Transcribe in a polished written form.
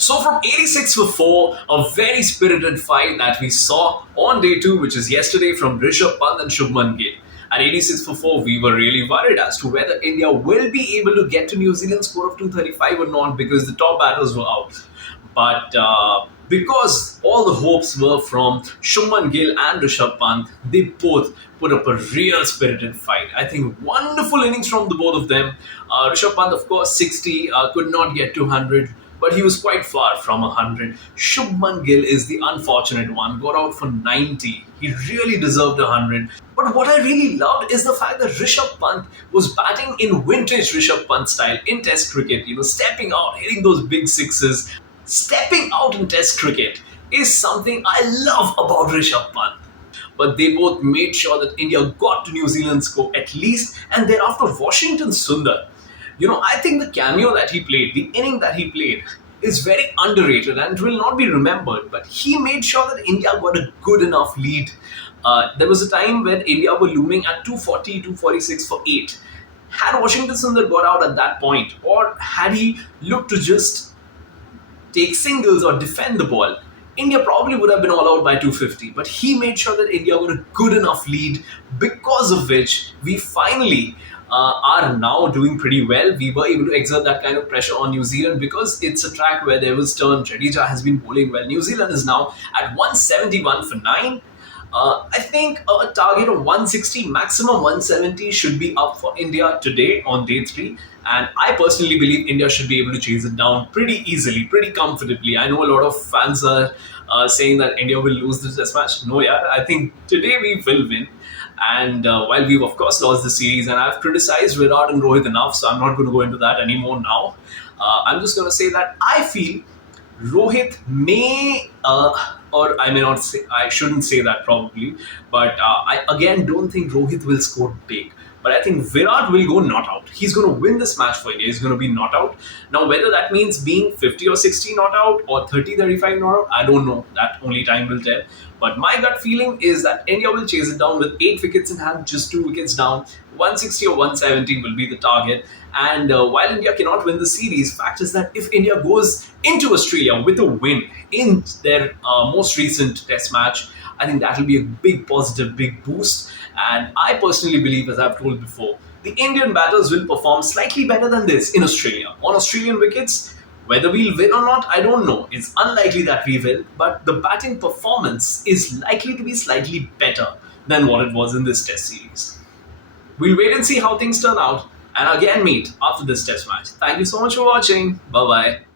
So from 86 for 4, a very spirited fight that we saw on day 2, which is yesterday from Rishabh Pant and Shubman Gill. At 86 for 4, we were really worried as to whether India will be able to get to New Zealand's score of 235 or not because the top batters were out. But because all the hopes were from Shubman Gill and Rishabh Pant, they both put up a real spirited fight. I think wonderful innings from the both of them. Rishabh Pant, of course, 60, could not get to 100, but he was quite far from 100. Shubman Gill is the unfortunate one, got out for 90. He really deserved 100. But what I really loved is the fact that Rishabh Pant was batting in vintage Rishabh Pant style in Test cricket, stepping out, hitting those big sixes. Stepping out in Test cricket is something I love about Rishabh Pant. But they both made sure that India got to New Zealand's score at least, and thereafter Washington Sundar. I think the cameo that he played, the inning that he played, is very underrated and it will not be remembered. But he made sure that India got a good enough lead. There was a time when India were looming at 240, 246 for 8. Had Washington Sundar got out at that point, or had he looked to just take singles or defend the ball, India probably would have been all out by 250. But he made sure that India got a good enough lead, because of which we finally are now doing pretty well. We were able to exert that kind of pressure on New Zealand because it's a track where there was turn. Jadeja has been bowling well. New Zealand is now at 171 for 9. I think a target of 160, maximum 170 should be up for India today on day 3. And I personally believe India should be able to chase it down pretty easily, pretty comfortably. I know a lot of fans are saying that India will lose this test match. No, yeah, I think today we will win. And while we've of course lost the series, and I've criticized Virat and Rohit enough, so I'm not going to go into that anymore now. I'm just going to say that I feel Rohit may, or I may not say, I shouldn't say that probably, but I again don't think Rohit will score big. But I think Virat will go not out. He's going to win this match for India. He's going to be not out. Now, whether that means being 50 or 60 not out or 30, 35 not out, I don't know. That only time will tell. But my gut feeling is that India will chase it down with 8 wickets in hand, just 2 wickets down. 160 or 170 will be the target. And while India cannot win the series, fact is that if India goes into Australia with a win in their most recent test match, I think that will be a big positive, big boost. And I personally believe, as I've told before, the Indian batters will perform slightly better than this in Australia. On Australian wickets, whether we'll win or not, I don't know. It's unlikely that we will, but the batting performance is likely to be slightly better than what it was in this test series. We'll wait and see how things turn out, and again meet after this test match. Thank you so much for watching. Bye-bye.